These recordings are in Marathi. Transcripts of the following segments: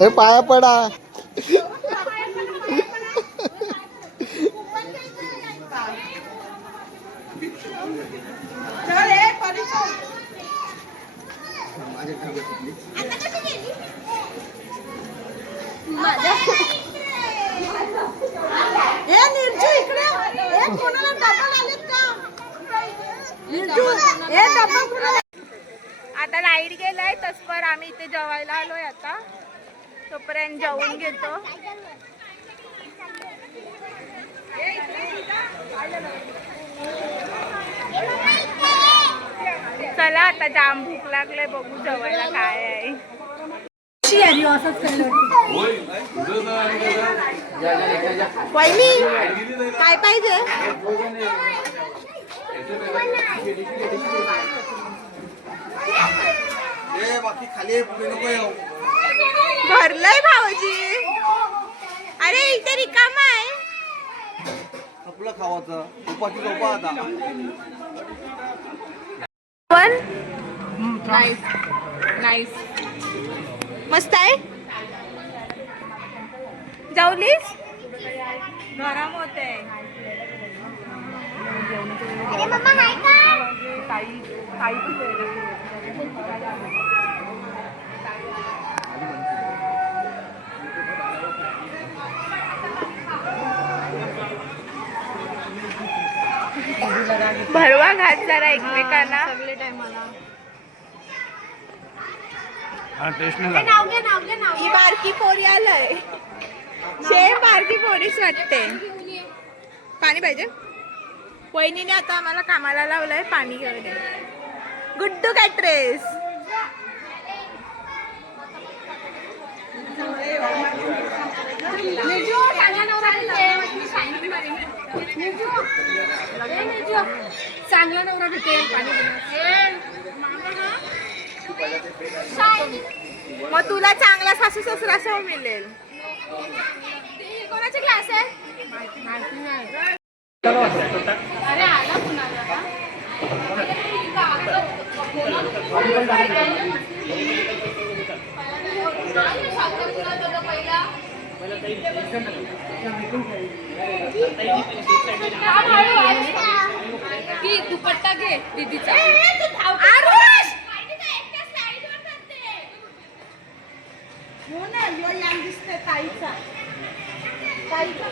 हे पाया पडा. आता लाईट गेलाय तसपर आम्ही इथे जेवायला आलोय. आता तोपर्यंत जेवून घेतो. चला आता जाम भूक लागले, बघू जेवायला काय आहे. वहिनी काय पाहिजे? भरलंय भाऊजी. अरे इथे रिकाम आहे. आपलं खावाचं उपाशी झोपा आता. पण नाईस नाईस मस्त आहे. जेवलीस? गरम होते. भरवा घात जरा एकमेकांना. ही बारकी पोरी आलंय. सेम बारकी पोरीच वाटते. पाणी पाहिजे. वहिनीने आता आम्हाला कामाला लावलंय पाणी घेऊन. गुड्डू कॅट्रेस. चांगला नवरा भेटेल. मग तुला चांगला सासू सासरा सह मिळेल. कोणाचे क्लास आहे? अरे आला कुणाला? दुपट्टा घे दीदीचा. हो ना, यो यान दिसते ताईचा. ताईचा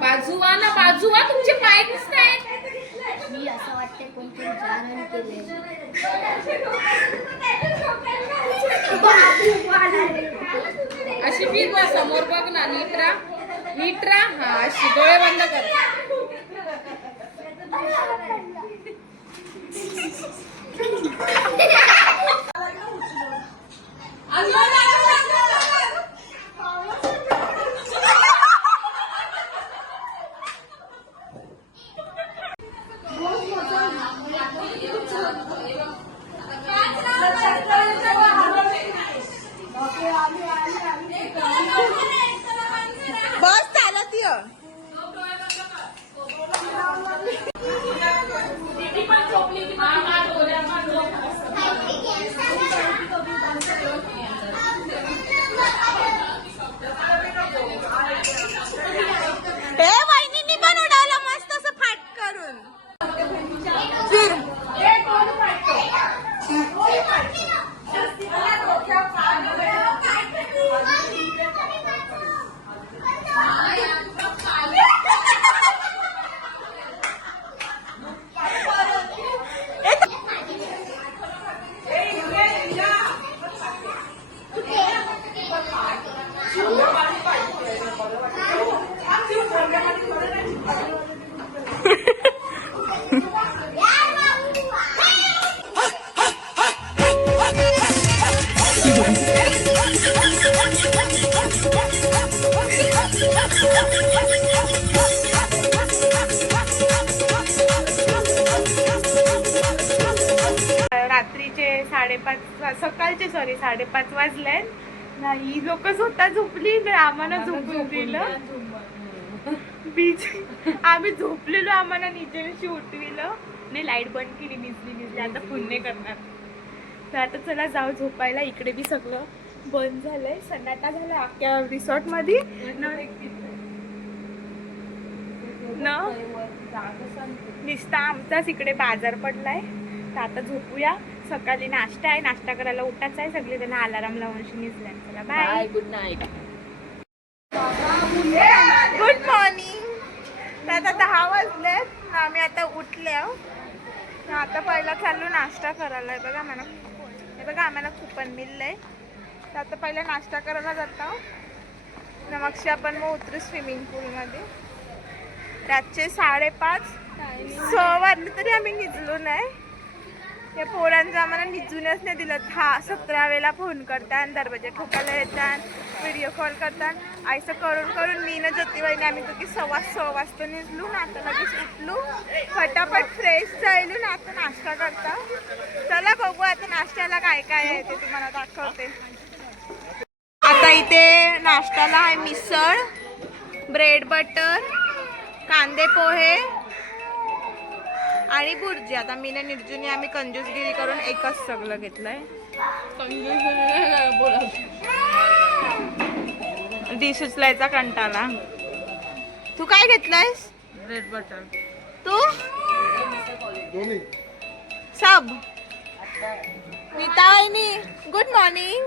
बाजूवा ना बाजूवा तुमचे पाय दिसत आहेत. मी असं वाटते कोणतरी जारण केले. अशी फिर ना समोर बघ ना. नीट राहा. हा अशी डोळे बंद कर. बस चालत य वहिनींनी पण उडवलं मस्त असं फाट करून. रात्रीचे 5:30 सकाळचे 5:30 वाजले ना. ही लोक स्वतः झोपली नाही, आम्हाला झोपून दिलं. बीच आम्ही झोपलेलो, आम्हाला निजेशी उठविलं नाही. लाईट बंद केली. निजली आता पुण्य करणार. तर आता चला जाऊ झोपायला. इकडे बी सगळं बंद झालंय, सन्नाटा झालाय अख्ख्या रिसॉर्ट मध्ये निस्ता आमचाच इकडे बाजार पडलाय. तर आता झोपूया. सकाळी नाश्ता आहे, नाश्ता करायला उठायचं आहे. सगळे त्यांना अलाराम लावून निघल्या. चला bye, good night. Good morning. तर आता 10 वाजले. आम्ही आता उठले. आता पहिला चाललो नाश्ता करायला. बघा मला हे बघा आम्हाला कुपन मिळलंय. तर आता पहिला नाश्ता करायला जातो. मग आपण मग उतरू स्विमिंग पूलमध्ये. रातचे 5:30 वाजले तरी आम्ही निजलो नाही. या पोरांचं आम्हाला निजूनच नाही दिलं. 17 वेळेला फोन करतात, दरवाजा ठोकायला येतात, व्हिडिओ कॉल करतात. असं करून करून मी ना ज्योतिबाईने आम्ही तो की 6:15 वाजता निजलो ना. आता लगेच उठलो, फटाफट फ्रेश जायलो ना. आता नाश्ता करता. चला बघू आता नाश्त्याला काय काय आहे ते तुम्हाला दाखवते. आता इथे नाश्त्याला आहे मिसळ, ब्रेड बटर, कांदे पोहे आणि बुर्जी. आता मी ना निर्जुनी आम्ही कंजूसगिरी करून एकच सगळं घेतलंय. डिश उचलायचा कंटाळा. तू काय घेतलायस? Bread butter. तू दोन्ही सब. नीता वहिनी गुड मॉर्निंग.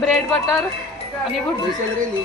ब्रेड बटर आणि भुर्जी.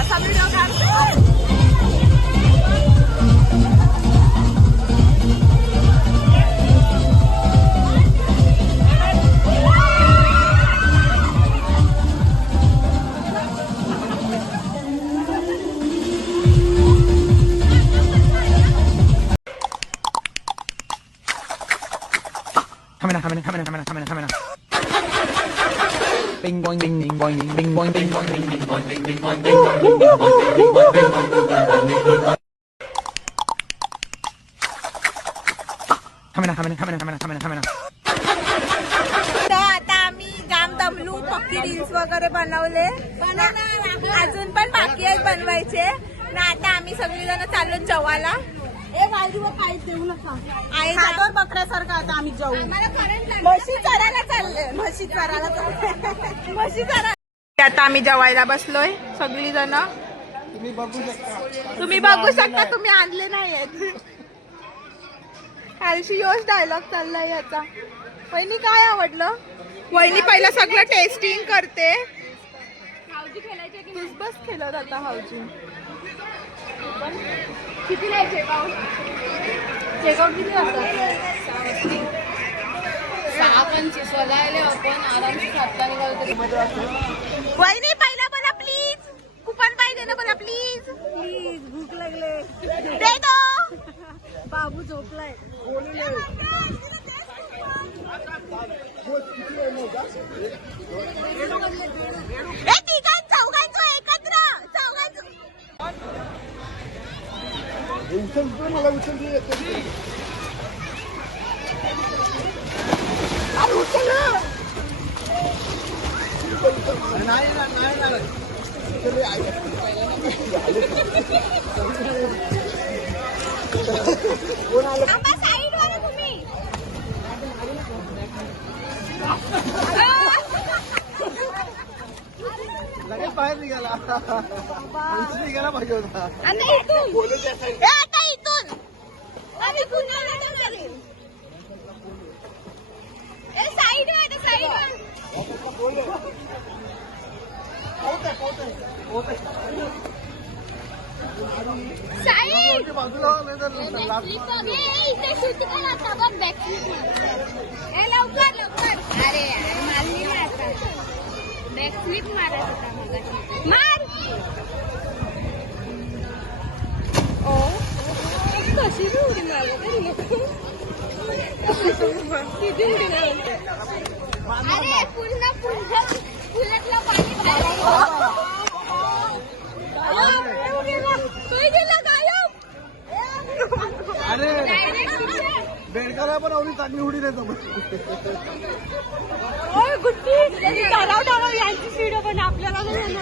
असा व्हिडिओ काढतो. Kamera. Bing boing ding ding boing ding bing boing ding boing ding ding boing ding ding boing ding boing ding boing ding boing ding boing ding. Kamera. तर आता आम्ही जाम दमलू. पक्की रील्स वगैरे बनवले. अजून पण बाकी आहेत बनवायचे ना. आता आम्ही सगळीजण चाललो जेवायला. काहीच देऊ नका. बकऱ्यासारखं आता आम्ही जाऊ. म्हशी चरायला चालले. म्हशी चरायला. आता आम्ही जेवायला बसलोय सगळीजण. तुम्ही बघू शकता. तुम्ही आणले नाहीयेत. कालशी योश डायलॉग चाललाय याचा. वहिनी काय आवडलं? वहिनी पहिला सगळं टेस्टिंग करते. तूच बस खेळत आता हाऊजी. किती नाही चेकआउट किती वाजता? 6:25 वाजले. आपण आरामशी 7 निघालो तरी. वहिनी पहिला बोला प्लीज. कुपन पाहिजे ना बोला प्लीज. भूक लागले. दे दो. बाबू झोपलाय. चौघांचं एकत्र. मला उचलते लगेच बाहेर निघाला. निघाला पाहिजे होता. इथून आम्ही पुन्हा अरे मारली ना आता. बॅकफ्लिप मारत होता. मार. कशी उडी अरे पुन्हा फुलातलं पाणी बेडकाला पण आवडी चांगली उडी देतो. यांची सीड पण आपल्याला लवकर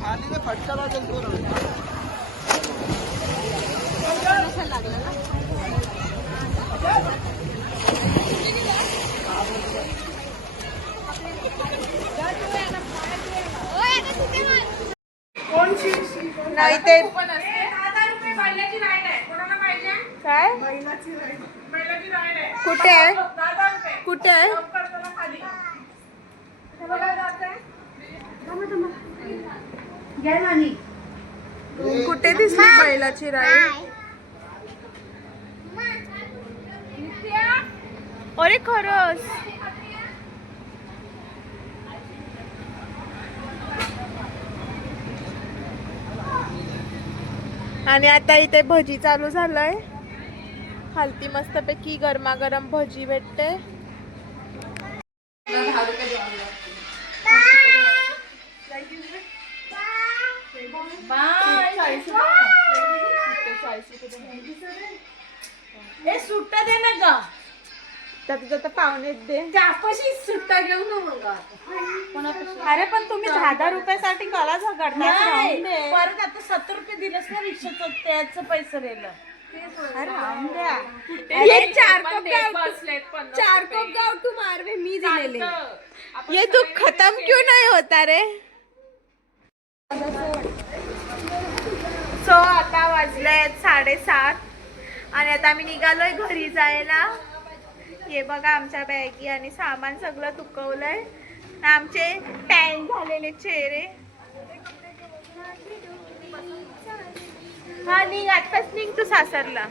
खाली फटका लागेल. नाही ते पण असते 10 रुपये बैलाची राईड आहे. कोणाला पाहिजे? काय बैलाची राईड आहे. कुठे आहे 10 रुपये. कुठे आहे लवकर चला खाली. हे बघा जाते. घ्या नानी. कुठे दिसली बैलाची राईड अरे खरंच आणि आता इथे भजी चालू झालंय खालती मस्तपैकी गरमागरम भजी भेटते 10 रुपये द्यावे लागतील. हे सुट्टा दे ना ग. तर पाहुणे दे त्यापाशी सुट्टा घेऊ ना मग अरे पण तुम्ही 10 रुपयासाठी कला झगडता परत आता 70 रुपये दिलंस ना रिक्षाचं त्याचं पैसे राहिलं. ये चार को बसलेत 50 चार को गाव तू मारवे मी दिलेले ये तू खत्म क्यों नहीं होता रे सो आता वाजले 7:30 आणि आता आम्ही निघालोय घरी जायला हे बघा आमच्या बॅगी आणि सामान सगळं तुकवलंय आमचे टॅन झालेले चेहरे हा निघ आत्ताच निघ तू सासरला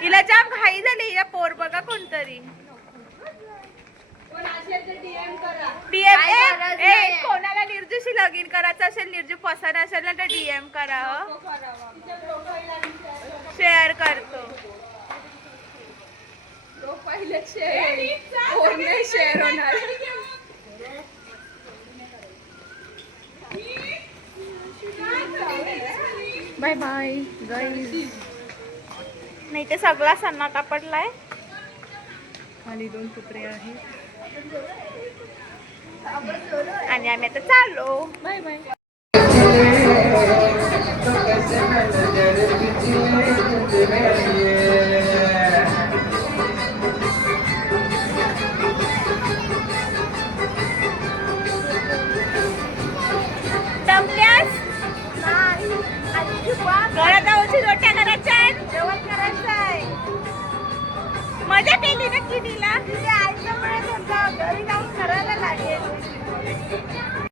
हिला जाम घाई झाली हिला पोर बघा कोणतरी डीएम कोणाला निर्जूशी लगीन करायचं असेल निर्जू पसंत असेल ना तर डीएम करा शेअर करतो शेअर होणार बाय बाय गाईज नाही ते सगळा सन्नाटा पडलाय खाली 2 कुत्रे आहेत आणि आम्ही आता चाललो बाय बाय घरात आवशी रोट्या करायच्या जेवण करायचं आहे मजा केली ना किनीला आईच्या घरी जाऊन करायला लागेल